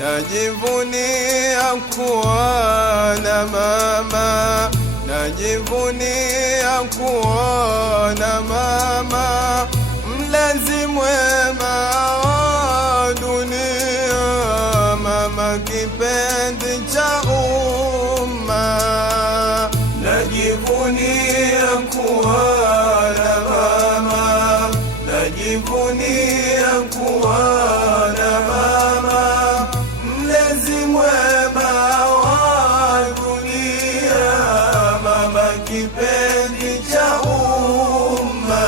najivunia kuwa na mama, najivunia kuwa na mama, mlezi mwema wa dunia, mama kipenzi cha umma. Najivunia kuwa na mama, najivunia kuwa na mama, mlezi mwema wa dunia, mama kipenzi cha umma.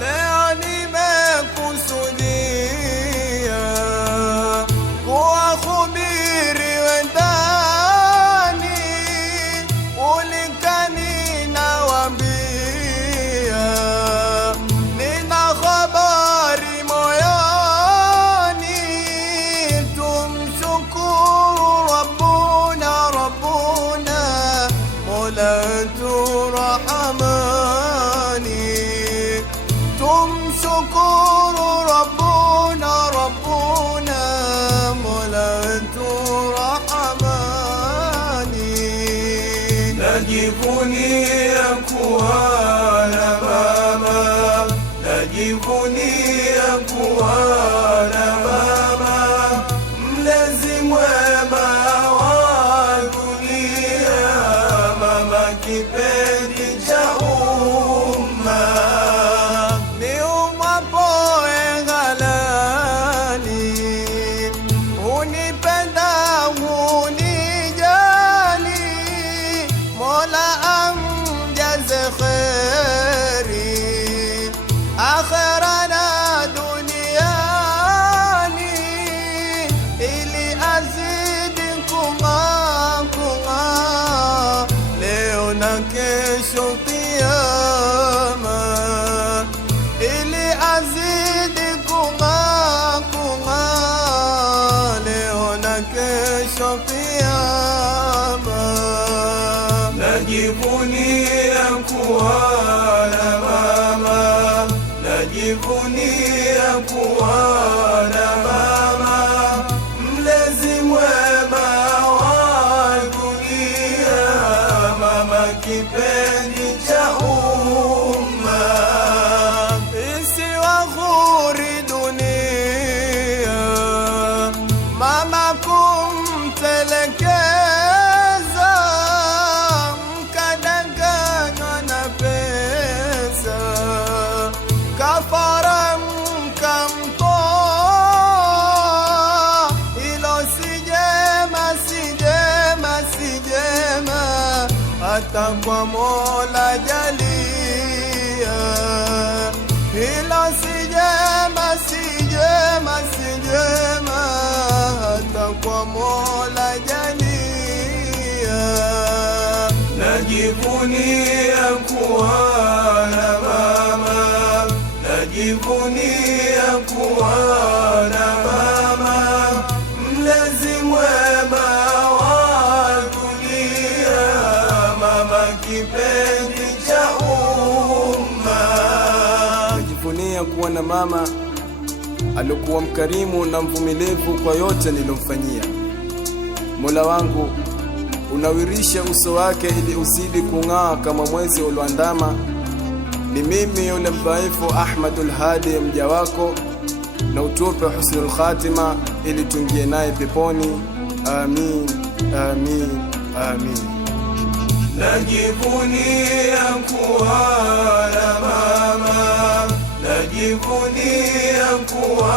Leo nimekusudia kuwahubiri wendani, ulikani nawaambia, nina habari moyoni, tumshukuru Rabbuna, Rabbuna Mola wetu Rahmani, tumshukuru Rabbuna, Rabbuna Mola wetu Rahmani. Najivunia kuwa na mama, najivunia kuwa na mama, mlezi mwema wa dunia, mama kipenzi cha umma. Niumwapo halali, unipenda unijali, Mola amjaze kheri, akhera na duniani, ili azidi kung'aa kung'aa, leo na kesho kiyama, ili azidi kung'aa kung'aa, leo na kesho kiyama. Najivunia kuwa na mama, najivunia kuwa na mama, mlezi mwema wa dunia, mama kipenzi cha umma. Isiwaghuri dunia, mama kumtelekeza, mkadanganywa na pesa, kafara mkamtoa, ilo si jema, si jema, si jema, hata kwa Mola jalia. Hilo si jema, si jema, si jema, hata kwa Mola jalia. Najivunia kuwa na mama, najivunia kuwa na mama, mlezi mwema wa dunia, mama kipenzi cha umma. Najivunia kuwa na mama alikuwa mkarimu na mvumilivu kwa yote nilomfanyia. Mola wangu, unawirisha uso wake ili uzidi kung'aa kama mwezi ulioandama. Ni mimi yule mdhaifu Ahmadul Hadi mja wako, na utupe husnul khatima ili tuingie naye peponi. Amin, amin, amin. Najivunia kuwa na mama, najivunia kuwa